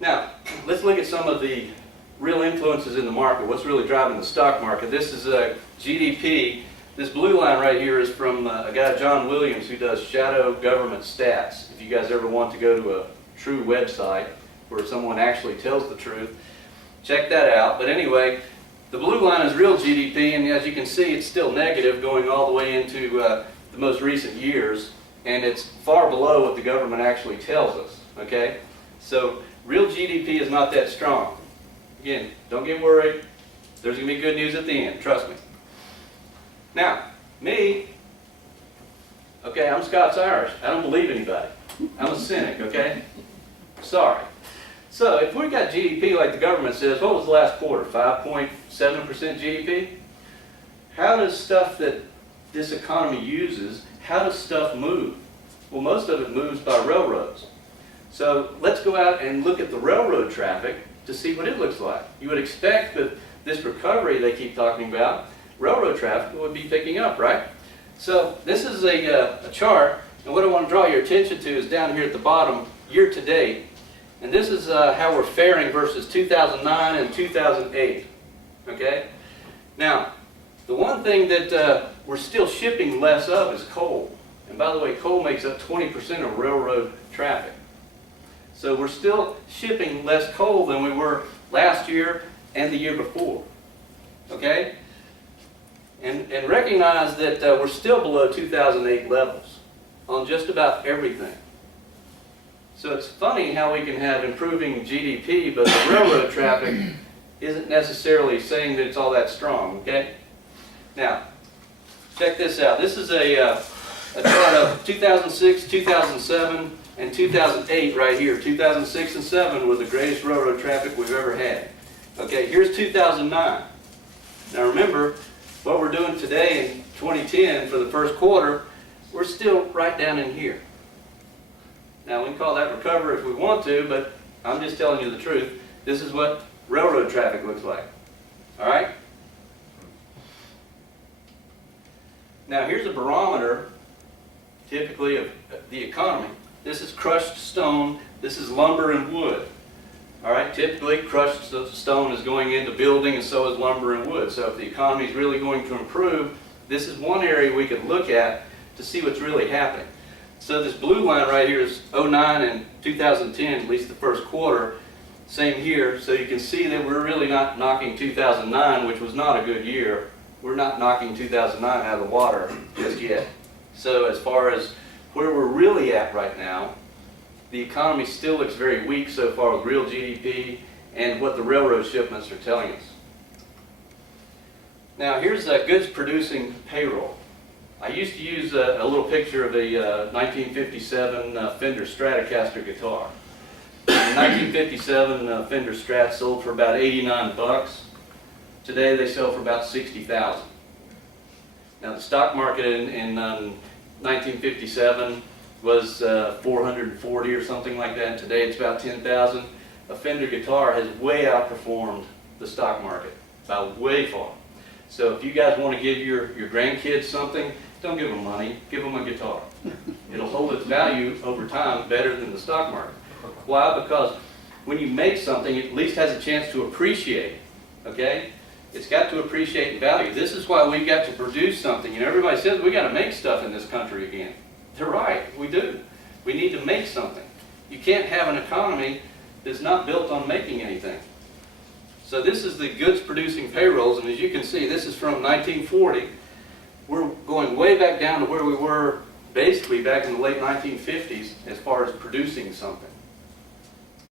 Now, let's look at some of the real influences in the market. What's really driving the stock market? This is GDP. This blue line right here is from a guy, John Williams, who does shadow government stats. If you guys ever want to go to a true website where someone actually tells the truth, check that out. But anyway, the blue line is real GDP, and as you can see, it's still negative going all the way into the most recent years, and it's far below what the government actually tells us, okay? So real GDP is not that strong. Again, don't get worried. There's going to be good news at the end, trust me. Now, me, okay, I'm Scots-Irish. I don't believe anybody. I'm a cynic, okay? Sorry. So if we got GDP like the government says, what was the last quarter? 5.7% GDP? How does stuff that this economy uses, how does stuff move? Well, most of it moves by railroads. So let's go out and look at the railroad traffic to see what it looks like. You would expect that this recovery they keep talking about, railroad traffic would be picking up, right? So this is a chart, and what I want to draw your attention to is down here at the bottom, year to date. And this is how we're faring versus 2009 and 2008, okay? Now, the one thing that we're still shipping less of is coal. And by the way, coal makes up 20% of railroad traffic. So we're still shipping less coal than we were last year and the year before, okay? And recognize that we're still below 2008 levels on just about everything. So it's funny how we can have improving GDP, but the railroad traffic isn't necessarily saying that it's all that strong, okay? Now, check this out. This is a chart of 2006, 2007, and 2008 right here. 2006 and 2007 were the greatest railroad traffic we've ever had. Okay, here's 2009. Now remember, what we're doing today in 2010 for the first quarter, we're still right down in here. Now, we can call that recovery if we want to, but I'm just telling you the truth. This is what railroad traffic looks like. All right? Now, here's a barometer, typically, of the economy. This is crushed stone. This is lumber and wood. All right? Typically, crushed stone is going into building, and so is lumber and wood. So if the economy is really going to improve, this is one area we could look at to see what's really happening. So this blue line right here is 09 and 2010, at least the first quarter. Same here. So you can see that we're really not knocking 2009, which was not a good year. We're not knocking 2009 out of the water just yet. So as far as where we're really at right now, the economy still looks very weak so far with real GDP and what the railroad shipments are telling us. Now here's a goods producing payroll. I used to use a little picture of a 1957 Fender Stratocaster guitar. In 1957, Fender Strat sold for about 89 bucks. Today they sell for about 60,000. Now the stock market in 1957 was 440 or something like that. Today it's about 10,000. A Fender guitar has way outperformed the stock market by way far. So if you guys want to give your grandkids something, don't give them money, give them a guitar. It'll hold its value over time better than the stock market. Why? Because when you make something, it at least has a chance to appreciate, okay? It's got to appreciate in value. This is why we've got to produce something. You know, everybody says we got to make stuff in this country again. They're right, we do. We need to make something. You can't have an economy that's not built on making anything. So this is the goods producing payrolls, and as you can see, this is from 1940. We're going way back down to where we were basically back in the late 1950s as far as producing something.